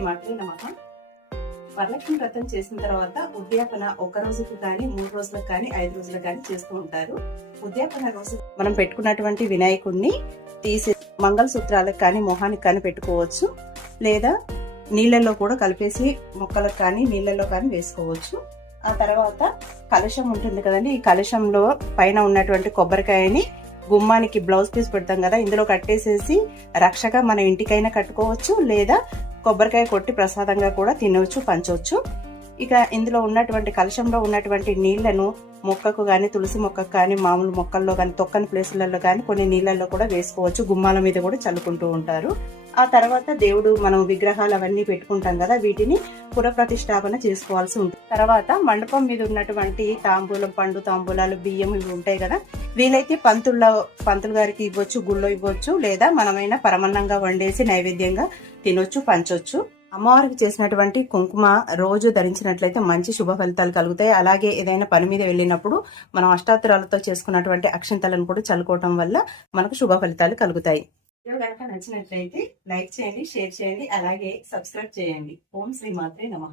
శ్రీమాత్రే నమః. వరలక్ష్మి వ్రతం చేసిన తర్వాత ఉద్యాపన ఒక రోజుకు కానీ 3 రోజులకు కానీ 5 రోజులకు కానీ చేస్తూ ఉంటారు. ఉద్యాపన రోజు మనం పెట్టుకున్నటువంటి వినాయకుడిని తీసి మంగళసూత్రాలకు కానీ మొహానికి కానీ పెట్టుకోవచ్చు, లేదా నీళ్ళల్లో కూడా కలిపేసి మొక్కలకు కానీ నీళ్ళల్లో కానీ వేసుకోవచ్చు. ఆ తర్వాత కలశం ఉంటుంది కదండి, ఈ కలశంలో పైన ఉన్నటువంటి కొబ్బరికాయని గుమ్మానికి బ్లౌజ్ పీస్ పెడతాం కదా, ఇందులో కట్టేసేసి రక్షగా మన ఇంటికైనా కట్టుకోవచ్చు, లేదా కొబ్బరికాయ కొట్టి ప్రసాదంగా కూడా తినవచ్చు, పంచవచ్చు. ఇక ఇందులో ఉన్నటువంటి కలశంలో ఉన్నటువంటి నీళ్లను మొక్కకు కానీ, తులసి మొక్కకు కానీ, మామూలు మొక్కల్లో కానీ, తొక్కని ప్లేసులలో కానీ కొన్ని నీళ్ళల్లో కూడా వేసుకోవచ్చు. గుమ్మాల మీద కూడా చల్లుకుంటూ ఉంటారు. ఆ తర్వాత దేవుడు మనం విగ్రహాలు అవన్నీ పెట్టుకుంటాం కదా, వీటిని పునఃప్రతిష్టాపన చేసుకోవాల్సి ఉంటుంది. తర్వాత మండపం మీద ఉన్నటువంటి తాంబూలం, పండు తాంబూలాలు, బియ్యం ఇవి ఉంటాయి కదా, వీలైతే పంతులు గారికి ఇవ్వచ్చు, గుళ్ళో ఇవ్వచ్చు, లేదా మనమైనా పరమన్నంగా వండేసి నైవేద్యంగా తినొచ్చు, పంచొచ్చు. అమ్మవారికి చేసినటువంటి కుంకుమ రోజు ధరించినట్లయితే మంచి శుభ ఫలితాలు కలుగుతాయి. అలాగే ఏదైనా పని మీద వెళ్ళినప్పుడు మనం అష్టాత్తరాలతో చేసుకున్నటువంటి అక్షింతలను కూడా చల్లుకోవటం వల్ల మనకు శుభ ఫలితాలు కలుగుతాయి. వీడియో కనుక నచ్చినట్లయితే లైక్ చేయండి, షేర్ చేయండి, అలాగే సబ్స్క్రైబ్ చేయండి. ఓం శ్రీమాత్రే నమః.